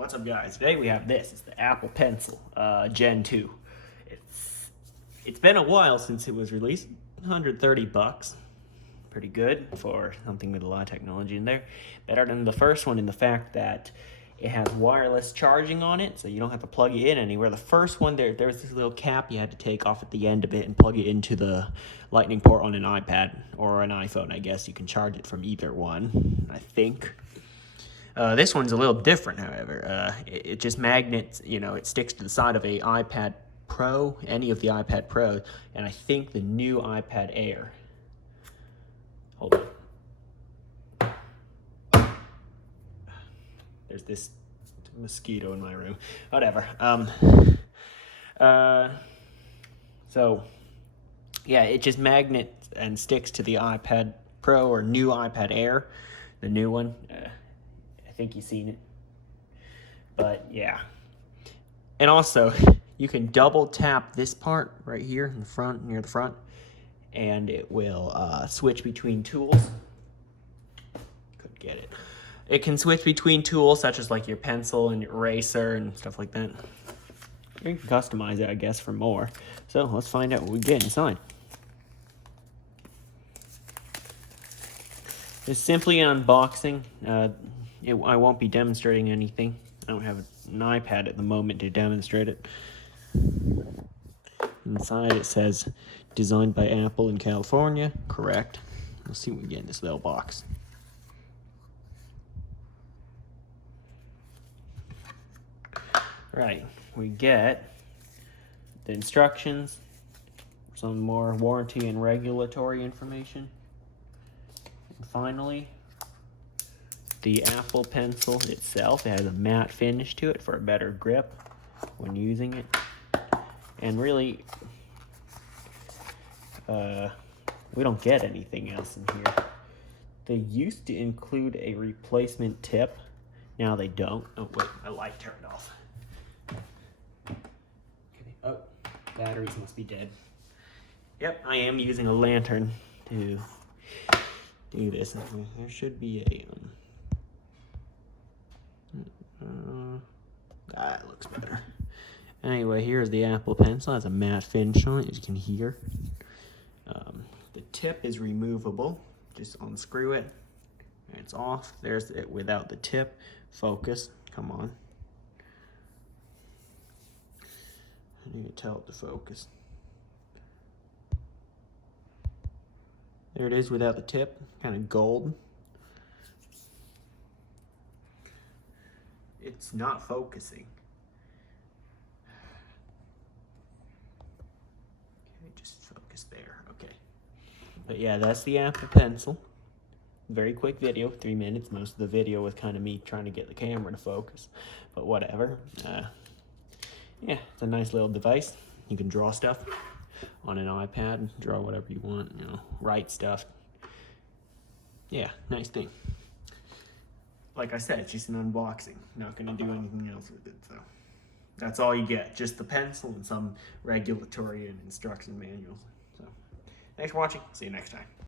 What's up, guys? Today we have this. It's the Apple Pencil Gen 2. It's been a while since it was released. $130. Pretty good for something with a lot of technology in there. Better than the first one in the fact that it has wireless charging on it, so you don't have to plug it in anywhere. The first one, there was this little cap you had to take off at the end of it and plug it into the lightning port on an iPad or an iPhone, I guess. You can charge it from either one, I think. This one's a little different, however. It just magnets, it sticks to the side of a iPad Pro, any of the iPad Pros, and I think the new iPad Air. Hold on. There's this mosquito in my room. Whatever. So, yeah, it just magnets and sticks to the iPad Pro or new iPad Air, the new one. I think you've seen it. But, yeah. And also, you can double tap this part right here in the front, near the front, and it will switch between tools. Couldn't get it. It can switch between tools such as like your pencil and your eraser and stuff like that. You can customize it, I guess, for more. So let's find out what we get inside. It's simply an unboxing. I won't be demonstrating anything. I don't have an iPad at the moment to demonstrate it. Inside it says, designed by Apple in California. Correct. Let's see what we get in this little box. Right, we get the instructions, some more warranty and regulatory information, and finally, the Apple Pencil itself. It has a matte finish to it for a better grip when using it. And really, we don't get anything else in here. They used to include a replacement tip. Now they don't. Oh, wait, my light turned off. Oh, batteries must be dead. Yep, I am using a lantern to do this. There should be a... that looks better. Anyway, here's the Apple Pencil. It has a matte finish on it, as you can hear. The tip is removable. Just unscrew it. And it's off. There's it without the tip. Focus. Come on. I need to tell it to focus. There it is without the tip. Kind of gold. It's not focusing. Okay, just focus there. Okay. But yeah, that's the Apple Pencil. Very quick video, 3 minutes. Most of the video was kind of me trying to get the camera to focus. But whatever. Yeah, it's a nice little device. You can draw stuff on an iPad, draw whatever you want, write stuff. Yeah, nice thing. Like I said, it's just an unboxing. Not going to do anything else with it, so that's all you get. Just the pencil and some regulatory and instruction manuals. So, thanks for watching. See you next time.